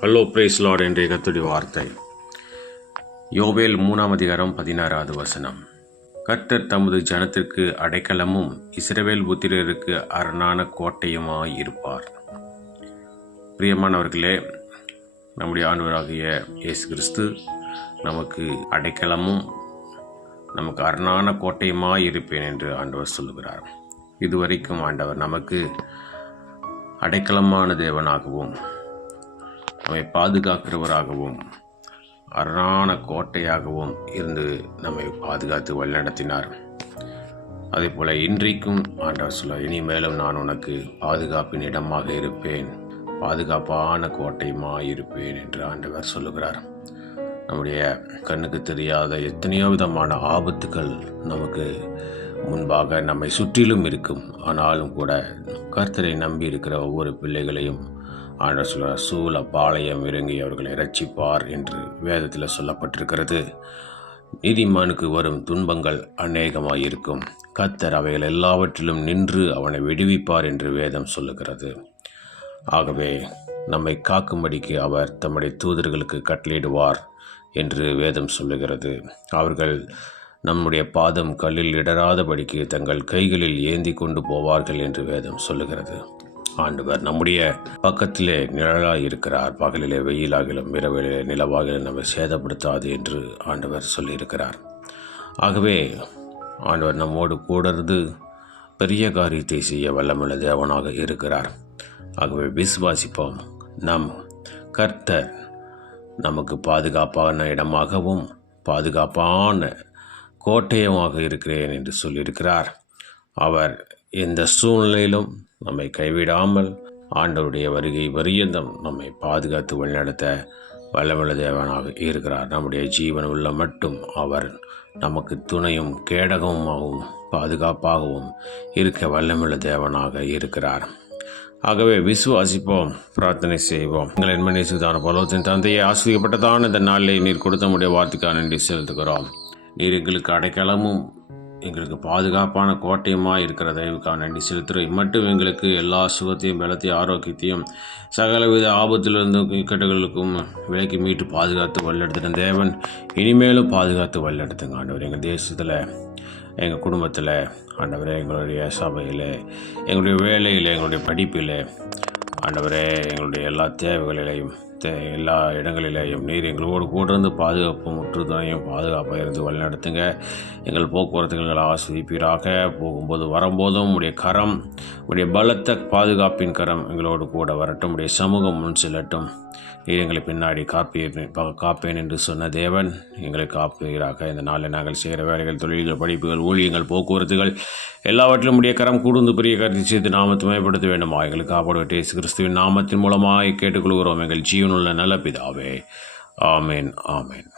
Hello brace Lord என்ற கத்துடைய வார்த்தை. யோவேல் மூணாம் அதிகாரம் பதினாறாவது வசனம். கர்த்தர் தமது ஜனத்திற்கு அடைக்கலமும் இஸ்ரவேல் புத்திரருக்கு அரணான கோட்டையுமாய் இருப்பார். பிரியமானவர்களே நம்முடைய ஆண்டவராகிய இயேசு கிறிஸ்து நமக்கு அடைக்கலமும் நமக்கு அரணான கோட்டையுமாய் இருப்பேன் என்று ஆண்டவர் சொல்லுகிறார். இதுவரைக்கும் ஆண்டவர் நமக்கு அடைக்கலமான தேவனாகவும் நம்மை பாதுகாக்கிறவராகவும் அரணான கோட்டையாகவும் இருந்து நம்மை பாதுகாத்து வழிநடத்தினார். அதே போல் இன்றைக்கும் ஆண்டவர் சொல்ல இனிமேலும் நான் உனக்கு பாதுகாப்பின் இடமாக இருப்பேன். பாதுகாப்பான கோட்டையுமாக இருப்பேன் என்று ஆண்டவர் சொல்லுகிறார். நம்முடைய கண்ணுக்கு தெரியாத எத்தனையோ விதமான ஆபத்துகள் நமக்கு முன்பாக நம்மை சுற்றிலும் இருக்கும். ஆனாலும் கூட கர்த்தரை நம்பி இருக்கிற ஒவ்வொரு பிள்ளைகளையும் ஆண்டவர் சொல்ல சூழ பாளையம் இறங்கி அவர்களை இரட்சிப்பார் என்று வேதத்தில் சொல்லப்பட்டிருக்கிறது. நீதிமானுக்கு வரும் துன்பங்கள் அநேகமாக இருக்கும் கத்தர் அவைகள் எல்லாவற்றிலும் நின்று அவனை விடுவிப்பார் என்று வேதம் சொல்லுகிறது. ஆகவே நம்மை காக்கும்படிக்கு அவர் தம்முடைய தூதர்களுக்கு கட்டளையிடுவார் என்று வேதம் சொல்லுகிறது. அவர்கள் நம்முடைய பாதம் கல்லில் இடராதபடிக்கு தங்கள் கைகளில் ஏந்தி கொண்டு போவார்கள் என்று வேதம் சொல்லுகிறது. ஆண்டவர் நம்முடைய பக்கத்திலே நிழலாக இருக்கிறார். பகலிலே வெயிலாகிலும் இரவிலே நிலவாகிலும் நம்மை சேதப்படுத்தாது என்று ஆண்டவர் சொல்லியிருக்கிறார். ஆகவே ஆண்டவர் நம்மோடு கூடர்ந்து பெரிய காரியத்தை செய்ய வல்லமுள்ள தேவனாக இருக்கிறார். ஆகவே விசுவாசிப்போம். நம் கர்த்தர் நமக்கு பாதுகாப்பான இடமாகவும் பாதுகாப்பான கோட்டயமாக இருக்கிறேன் என்று சொல்லியிருக்கிறார். அவர் எந்த சூழ்நிலையிலும் நம்மை கைவிடாமல் ஆண்டவருடைய வருகை வரியந்தம் நம்மை பாதுகாத்து வழிநடத்த வல்லமுள்ள தேவனாக இருக்கிறார். நம்முடைய ஜீவன் உள்ள மட்டும் அவர் நமக்கு துணையும் கேடகமாகவும் பாதுகாப்பாகவும் இருக்க வல்லமுள்ள தேவனாக இருக்கிறார். ஆகவே விசுவாசிப்போம் பிரார்த்தனை செய்வோம். எங்கள் என்மனை சுதான பலவத்தின் தந்தையை ஆசிரியப்பட்டதான இந்த நாளில் நீர் கொடுத்த முடிய வார்த்தைக்காக நன்றி செலுத்துகிறோம். நீர் எங்களுக்கு அடைக்கலமும். எங்களுக்கு பாதுகாப்பான கோட்டையுமாக இருக்கிற தயவுக்காக நன்றி செலுத்துகிறோம். மட்டும் எங்களுக்கு எல்லா சுகத்தையும் பலத்தையும் ஆரோக்கியத்தையும் சகலவித ஆபத்திலிருந்தும் இக்கட்டுகளுக்கும் விலைக்கு மீட்டு பாதுகாத்து வழிநடத்தின தேவன். இனிமேலும் பாதுகாத்து வழிநடத்துங்க ஆண்டவர். எங்கள் தேசத்தில் எங்கள் குடும்பத்தில் ஆண்டவரே எங்களுடைய சபையில் எங்களுடைய வேலையில் எங்களுடைய படிப்பில் ஆண்டவரே எங்களுடைய எல்லா தேவைகளிலையும் தே எல்லா இடங்களிலேயும் நீர் எங்களோடு கூட இருந்து பாதுகாப்பும் முற்றுதுணையும் பாதுகாப்பாக இருந்து வழிநடத்துங்க. எங்கள் போக்குவரத்துகளை ஆஸ்வதிப்பீராக. போகும்போது வரும்போதும் உடைய கரம் உடைய பலத்த பாதுகாப்பின் கரம் எங்களோடு கூட வரட்டும். உடைய சமூகம் முன் செல்லட்டும். நீர் எங்களை பின்னாடி காப்பீர் காப்பேன் என்று சொன்ன தேவன் எங்களை காப்பீராக. இந்த நாளில் நாங்கள் செய்கிற வேலைகள் தொழில்கள் படிப்புகள் ஊழியங்கள் போக்குவரத்துகள் எல்லாவற்றிலும் உடைய கரம் கூடுந்து பெரிய கருத்து செய்து நாமத்தை மேம்படுத்த வேண்டுமா. எங்களுக்கு காப்பாடுவட்டே கிறிஸ்துவின் நாமத்தின் மூலமாக கேட்டுக்கொள்கிறோம். எங்கள் ஜீவனுள்ள நல்ல பிதாவே. ஆமேன் ஆமேன்.